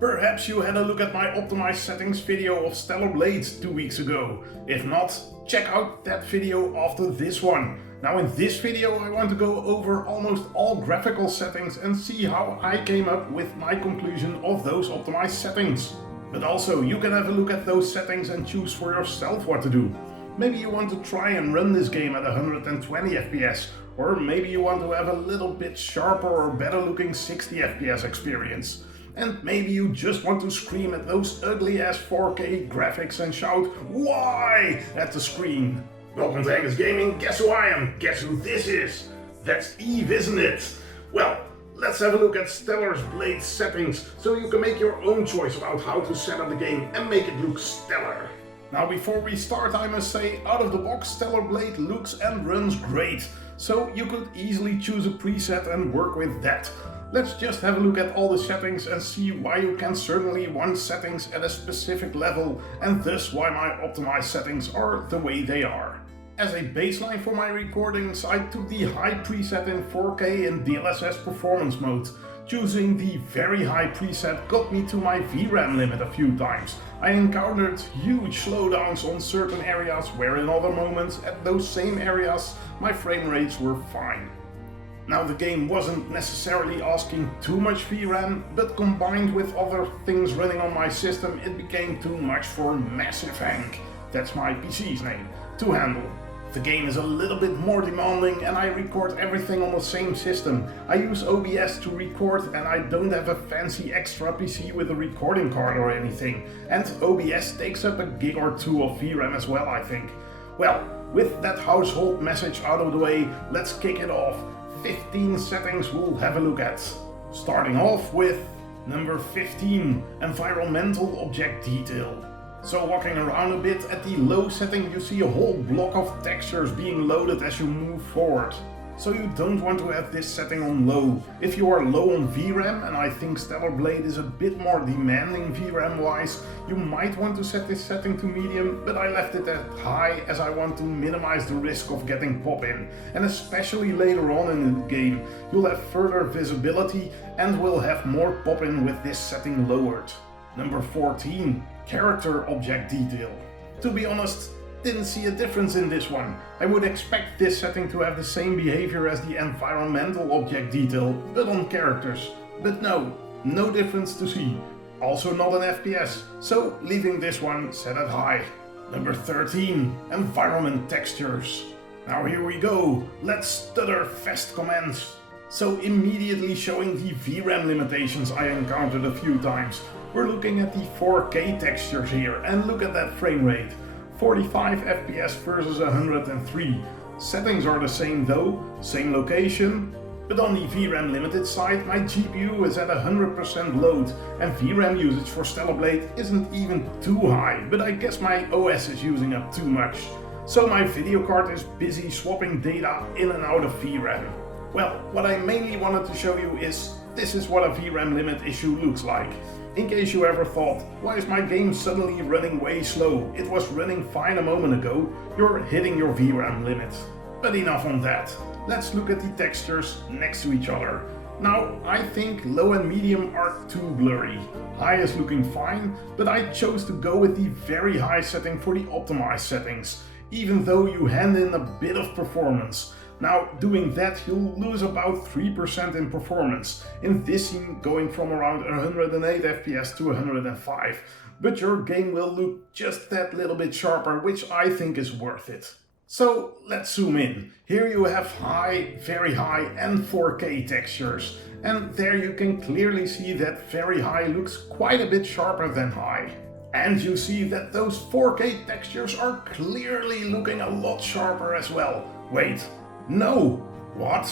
Perhaps you had a look at my optimized settings video of Stellar Blades 2 weeks ago. If not, check out that video after this one. Now in this video I want to go over almost all graphical settings and see how I came up with my conclusion of those optimized settings. But also you can have a look at those settings and choose for yourself what to do. Maybe you want to try and run this game at 120 FPS, or maybe you want to have a little bit sharper or better looking 60 FPS experience. And maybe you just want to scream at those ugly ass 4K graphics and shout "Why?" at the screen. Welcome to HEnK Gaming, guess who I am? Guess who this is? That's Eve, isn't it? Well, let's have a look at Stellar Blades settings so you can make your own choice about how to set up the game and make it look stellar. Now before we start I must say, out of the box Stellar Blade looks and runs great, so you could easily choose a preset and work with that. Let's just have a look at all the settings and see why you can certainly want settings at a specific level and thus why my optimized settings are the way they are. As a baseline for my recordings I took the high preset in 4K and DLSS performance mode. Choosing the very high preset got me to my VRAM limit a few times. I encountered huge slowdowns on certain areas where in other moments at those same areas my frame rates were fine. Now the game wasn't necessarily asking too much VRAM, but combined with other things running on my system it became too much for massive HEnK, that's my PC's name, to handle. The game is a little bit more demanding and I record everything on the same system. I use OBS to record and I don't have a fancy extra PC with a recording card or anything. And OBS takes up a gig or two of VRAM as well, I think. Well, with that household message out of the way, let's kick it off. 15 settings we'll have a look at. Starting off with number 15, Environmental Object Detail. So walking around a bit, at the low setting you see a whole block of textures being loaded as you move forward. So you don't want to have this setting on low. If you are low on VRAM, and I think Stellar Blade is a bit more demanding VRAM wise, you might want to set this setting to medium, but I left it at high as I want to minimize the risk of getting pop-in. And especially later on in the game, you'll have further visibility and will have more pop-in with this setting lowered. Number 14, Character Object Detail. To be honest, didn't see a difference in this one. I would expect this setting to have the same behavior as the Environmental Object Detail, but on characters. But no difference to see. Also not an FPS, so leaving this one set at high. Number 13, Environment Textures. Now here we go, let's stutter fast commands. So immediately showing the VRAM limitations I encountered a few times. We're looking at the 4K textures here and look at that frame rate. 45 FPS versus 103. Settings are the same though, same location, but on the VRAM limited side my GPU is at 100% load and VRAM usage for Stellar Blade isn't even too high, but I guess my OS is using up too much. So my video card is busy swapping data in and out of VRAM. Well, what I mainly wanted to show you is this is what a VRAM limit issue looks like. In case you ever thought, why is my game suddenly running way slow? It was running fine a moment ago. You're hitting your VRAM limit. But enough on that. Let's look at the textures next to each other. Now, I think low and medium are too blurry. High is looking fine, but I chose to go with the very high setting for the optimized settings, even though you hand in a bit of performance. Now, doing that you'll lose about 3% in performance, in this scene going from around 108 FPS to 105, but your game will look just that little bit sharper, which I think is worth it. So let's zoom in. Here you have high, very high and 4K textures, and there you can clearly see that very high looks quite a bit sharper than high. And you see that those 4K textures are clearly looking a lot sharper as well. Wait. No! What?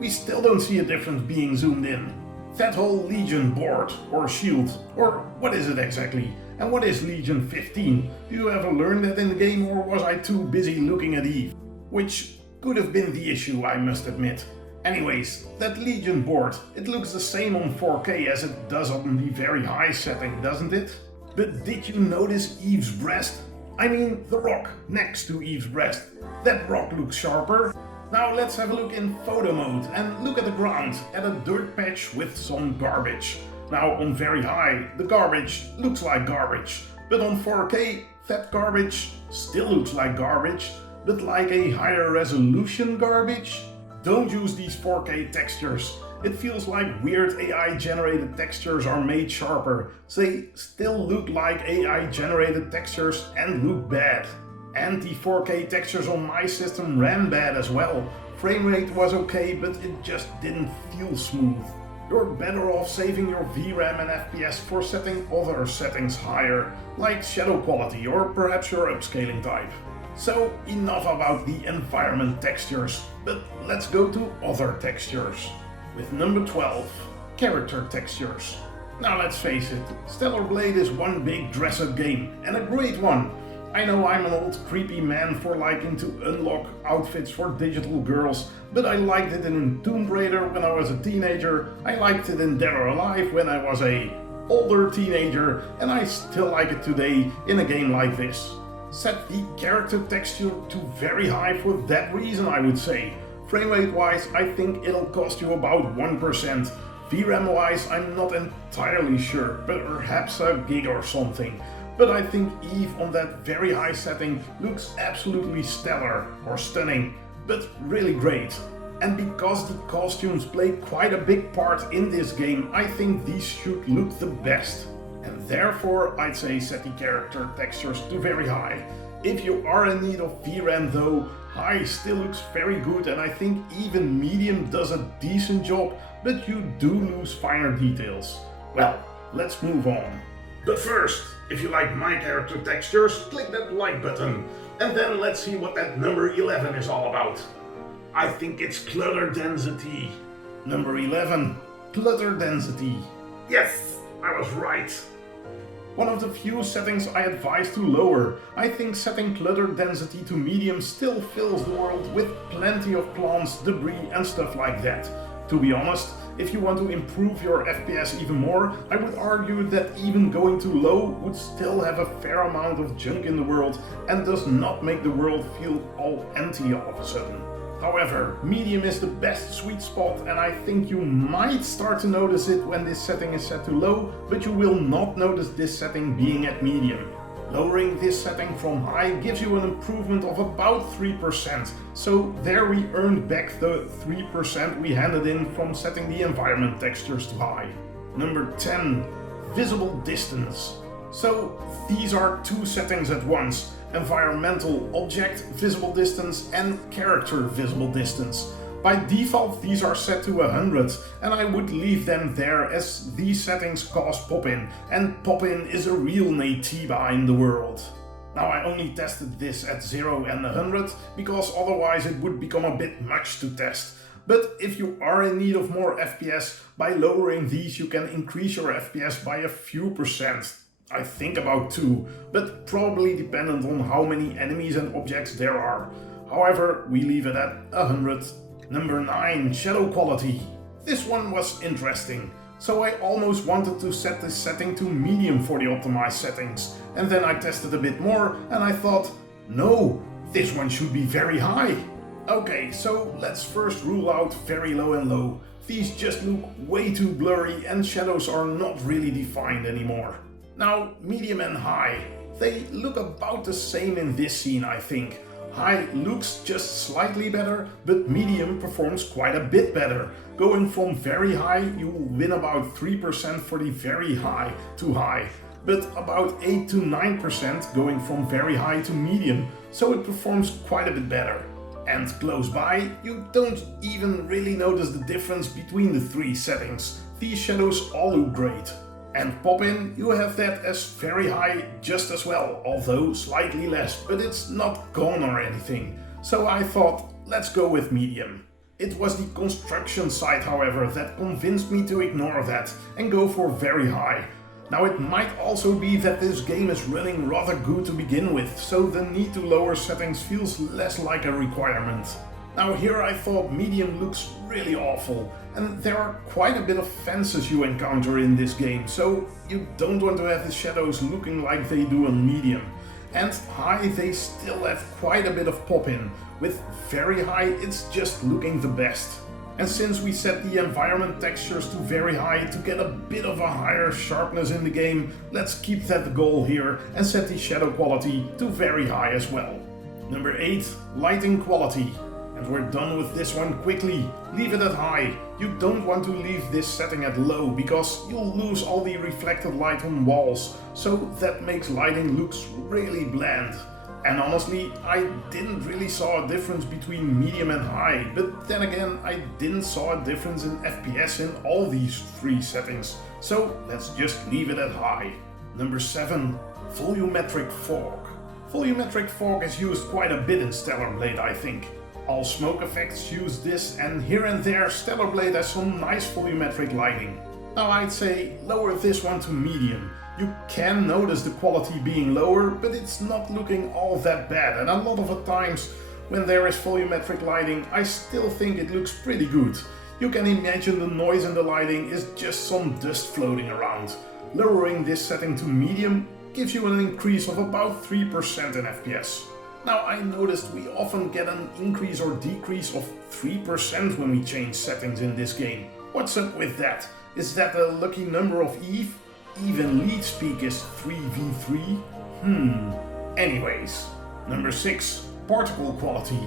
We still don't see a difference being zoomed in. That whole Legion board, or shield, or what is it exactly? And what is Legion 15? Do you ever learn that in the game or was I too busy looking at Eve? Which could have been the issue, I must admit. Anyways, that Legion board, it looks the same on 4K as it does on the very high setting, doesn't it? But did you notice Eve's breast? I mean the rock next to Eve's breast. That rock looks sharper. Now let's have a look in photo mode and look at the ground, at a dirt patch with some garbage. Now on very high, the garbage looks like garbage, but on 4K, that garbage still looks like garbage, but like a higher resolution garbage. Don't use these 4K textures. It feels like weird AI generated textures are made sharper. They still look like AI generated textures and look bad. And the 4K textures on my system ran bad as well. Frame rate was okay, but it just didn't feel smooth. You're better off saving your VRAM and FPS for setting other settings higher, like shadow quality or perhaps your upscaling type. So enough about the environment textures, but let's go to other textures. With number 12, character textures. Now let's face it, Stellar Blade is one big dress-up game, and a great one. I know I'm an old creepy man for liking to unlock outfits for digital girls, but I liked it in Tomb Raider when I was a teenager, I liked it in Dead or Alive when I was a older teenager, and I still like it today in a game like this. Set the character texture to very high for that reason, I would say. Frame rate wise, I think it'll cost you about 1%. VRAM wise, I'm not entirely sure, but perhaps a gig or something. But I think Eve on that very high setting looks absolutely stellar or stunning, but really great. And because the costumes play quite a big part in this game, I think these should look the best. And therefore I'd say set the character textures to very high. If you are in need of VRAM though, high still looks very good, and I think even medium does a decent job, but you do lose finer details. Well, let's move on. But first, if you like my character textures, click that like button, and then let's see what that number 11 is all about. I think it's Clutter Density. Number 11, Clutter Density. Yes, I was right. One of the few settings I advise to lower. I think setting clutter density to medium still fills the world with plenty of plants, debris and stuff like that. To be honest, if you want to improve your FPS even more, I would argue that even going too low would still have a fair amount of junk in the world and does not make the world feel all empty all of a sudden. However, medium is the best sweet spot, and I think you might start to notice it when this setting is set to low, but you will not notice this setting being at medium. Lowering this setting from high gives you an improvement of about 3%, so there we earned back the 3% we handed in from setting the environment textures to high. Number 10, visible distance. So these are two settings at once. Environmental object visible distance and character visible distance. By default these are set to 100, and I would leave them there as these settings cause pop-in, and pop-in is a real Natiba in the world. Now I only tested this at 0 and 100 because otherwise it would become a bit much to test. But if you are in need of more FPS, by lowering these you can increase your FPS by a few percent. I think about 2, but probably dependent on how many enemies and objects there are. However, we leave it at 100. Number 9, shadow quality. This one was interesting. So I almost wanted to set this setting to medium for the optimized settings. And then I tested a bit more and I thought, no, this one should be very high. Okay, so let's first rule out very low and low. These just look way too blurry and shadows are not really defined anymore. Now, medium and high, they look about the same in this scene, I think. High looks just slightly better, but medium performs quite a bit better. Going from very high, you will win about 3% for the very high to high, but about 8 to 9% going from very high to medium, so it performs quite a bit better. And close by, you don't even really notice the difference between the three settings. These shadows all look great. And pop-in, you have that as very high just as well, although slightly less, but it's not gone or anything. So I thought, let's go with medium. It was the construction side, however, that convinced me to ignore that and go for very high. Now it might also be that this game is running rather good to begin with, so the need to lower settings feels less like a requirement. Now here I thought medium looks really awful, and there are quite a bit of fences you encounter in this game, so you don't want to have the shadows looking like they do on medium. And high they still have quite a bit of pop-in. With very high it's just looking the best. And since we set the environment textures to very high to get a bit of a higher sharpness in the game, let's keep that the goal here and set the shadow quality to very high as well. Number 8, lighting quality. And we're done with this one quickly. Leave it at high. You don't want to leave this setting at low because you'll lose all the reflected light on walls, so that makes lighting looks really bland. And honestly, I didn't really saw a difference between medium and high, but then again, I didn't saw a difference in FPS in all these 3 settings, so let's just leave it at high. Number 7, Volumetric Fog. Volumetric Fog is used quite a bit in Stellar Blade, I think. All smoke effects use this, and here and there Stellar Blade has some nice volumetric lighting. Now I'd say lower this one to medium. You can notice the quality being lower, but it's not looking all that bad, and a lot of the times when there is volumetric lighting I still think it looks pretty good. You can imagine the noise in the lighting is just some dust floating around. Lowering this setting to medium gives you an increase of about 3% in FPS. Now I noticed we often get an increase or decrease of 3% when we change settings in this game. What's up with that? Is that a lucky number of Eve? Even lead speak is 3v3? Anyways. Number 6. Particle quality.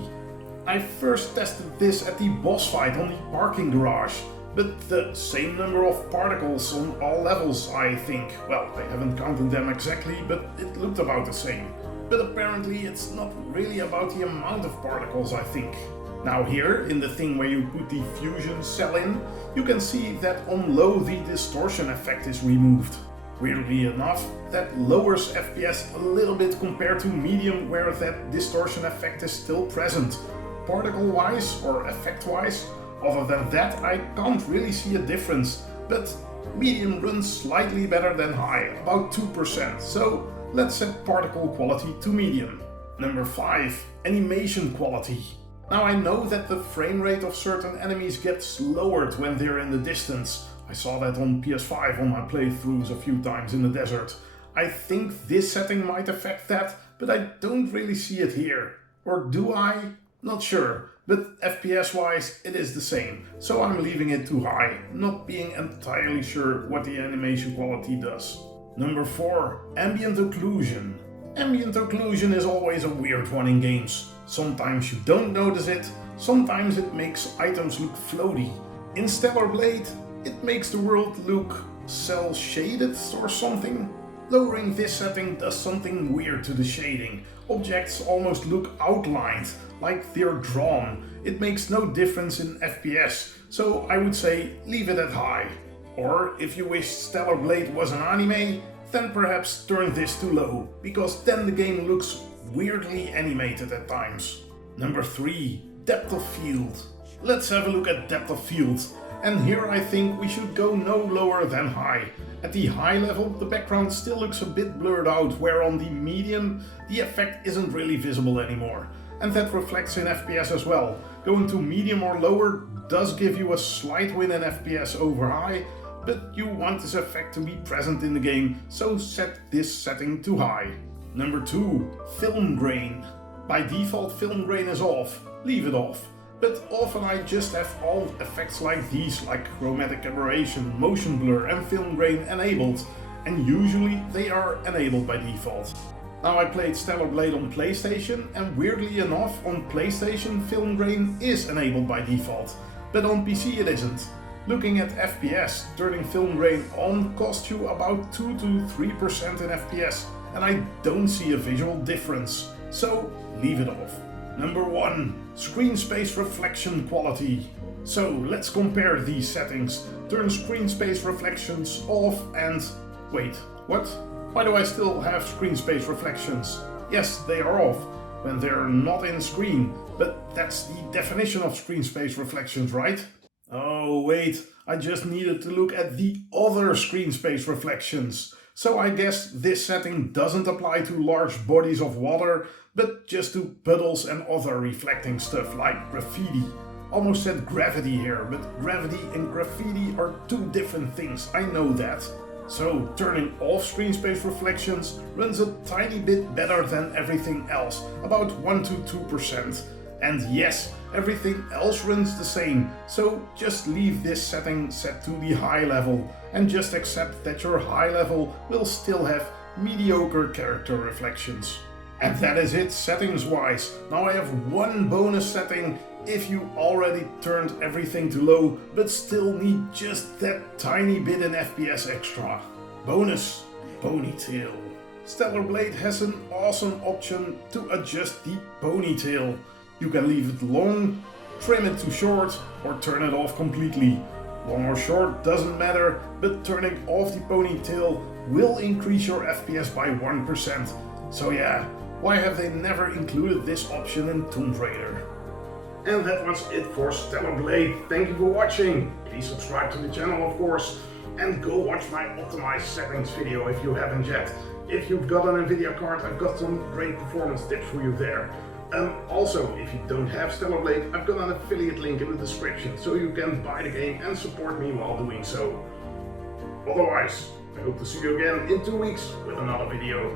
I first tested this at the boss fight on the parking garage, but the same number of particles on all levels, I think. Well, I haven't counted them exactly, but it looked about the same. But apparently it's not really about the amount of particles, I think. Now here, in the thing where you put the fusion cell in, you can see that on low the distortion effect is removed. Weirdly enough, that lowers FPS a little bit compared to medium where that distortion effect is still present. Particle-wise or effect-wise, other than that I can't really see a difference, but medium runs slightly better than high, about 2%, so let's set particle quality to medium. Number 5. Animation quality. Now I know that the frame rate of certain enemies gets lowered when they're in the distance. I saw that on PS5 on my playthroughs a few times in the desert. I think this setting might affect that, but I don't really see it here. Or do I? Not sure, but FPS wise it is the same, so I'm leaving it too high, not being entirely sure what the animation quality does. Number 4. Ambient Occlusion. Ambient Occlusion is always a weird one in games. Sometimes you don't notice it, sometimes it makes items look floaty. In Stellar Blade, it makes the world look cel-shaded or something. Lowering this setting does something weird to the shading. Objects almost look outlined, like they're drawn. It makes no difference in FPS, so I would say leave it at high. Or if you wish Stellar Blade was an anime, then perhaps turn this to low, because then the game looks weirdly animated at times. Number 3. Depth of field. Let's have a look at depth of field. And here I think we should go no lower than high. At the high level the background still looks a bit blurred out, where on the medium the effect isn't really visible anymore. And that reflects in FPS as well. Going to medium or lower does give you a slight win in FPS over high, but you want this effect to be present in the game, so set this setting to high. Number 2. Film grain. By default film grain is off, leave it off. But often I just have all effects like these, like chromatic aberration, motion blur and film grain enabled, and usually they are enabled by default. Now I played Stellar Blade on PlayStation, and weirdly enough on PlayStation film grain is enabled by default, but on PC it isn't. Looking at FPS, turning film grain on costs you about 2 to 3% in FPS, and I don't see a visual difference, so leave it off. Number 1. Screen space reflection quality. So let's compare these settings. Turn screen space reflections off and... Wait, what? Why do I still have screen space reflections? Yes, they are off when they're not in screen, but that's the definition of screen space reflections, right? Oh wait, I just needed to look at the other screen space reflections. So I guess this setting doesn't apply to large bodies of water, but just to puddles and other reflecting stuff like graffiti. Almost said gravity here, but gravity and graffiti are two different things, I know that. So turning off screen space reflections runs a tiny bit better than everything else, about 1 to 2%. And yes, everything else runs the same, so just leave this setting set to the high level and just accept that your high level will still have mediocre character reflections. And that is it settings wise. Now I have one bonus setting if you already turned everything to low but still need just that tiny bit in FPS extra. Bonus Ponytail. Stellar Blade has an awesome option to adjust the ponytail. You can leave it long, trim it to short, or turn it off completely. Long or short doesn't matter, but turning off the ponytail will increase your FPS by 1%. So yeah, why have they never included this option in Tomb Raider? And that was it for Stellar Blade. Thank you for watching. Please subscribe to the channel, of course, and go watch my optimized settings video if you haven't yet. If you've got an Nvidia card, I've got some great performance tips for you there. Also, if you don't have Stellar Blade, I've got an affiliate link in the description so you can buy the game and support me while doing so. Otherwise, I hope to see you again in 2 weeks with another video.